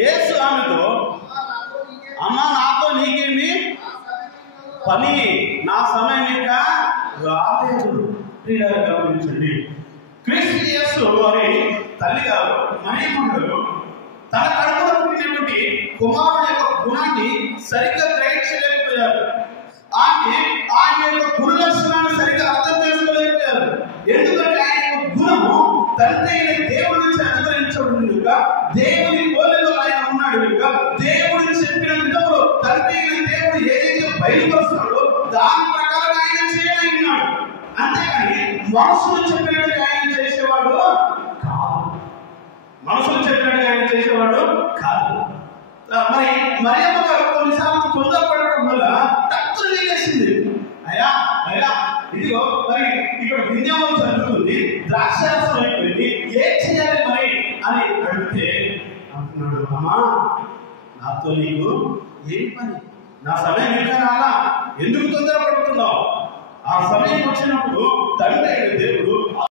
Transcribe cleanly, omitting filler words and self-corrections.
యేసు ఆమెతో, అమ్మా నాతో నీకేమి పని, నా సమయం ఇంకా రాలేదు. గమనించండి, క్రీస్తు యేసు వారి తల్లి గారు మహిమలు తన కడుపులో పుట్టినటువంటి కుమారుని యొక్క గుణాన్ని సరిగ్గా గ్రహించలేకపోయారు. ఆయన యొక్క గుణ లక్షణాన్ని సరిగ్గా అర్థం చేసుకోలేకపోయారు. ఎందుకంటే ఆయన యొక్క గుణము తండ్రి అయిన దేవుడి నుంచి అనుగ్రహించబడింది కనుక, దేవుని పోలికలో ఆయన ఉన్నాడు కనుక, దేవుడు చెప్పిన విధంలో తండ్రి అయిన దేవుడు ఏదైతే బయలుపరుస్తున్నాడో దాని ప్రకారం ఆయన చేయాలి ఉన్నాడు. అంతేకాని మనసులు చెప్పినట్టుగా ఆయన చేసేవాడు కాదు. మనసులు చెప్పినట్టుగా ఆయన చేసేవాడు కాదు. మరి మరియమ్మ గారు కొన్నిసార్లు తొందరపడటం వల్ల టక్కులు వేసింది. అయ్యా అయ్యా ఇదిగో మరి ఇక్కడ వినియోగం జరుగుతుంది, ద్రాక్షారసం అయిపోయింది, ఏం చేయాలి మరి అని అడిగితే అంటున్నాడు, అమ్మా నాతో నీకు ఏం పని, నా సమయం ఇంకా రాలా, ఎందుకు తొందరపడుతున్నావు? ఆ సమయం వచ్చినప్పుడు తండ్రి దేవుడు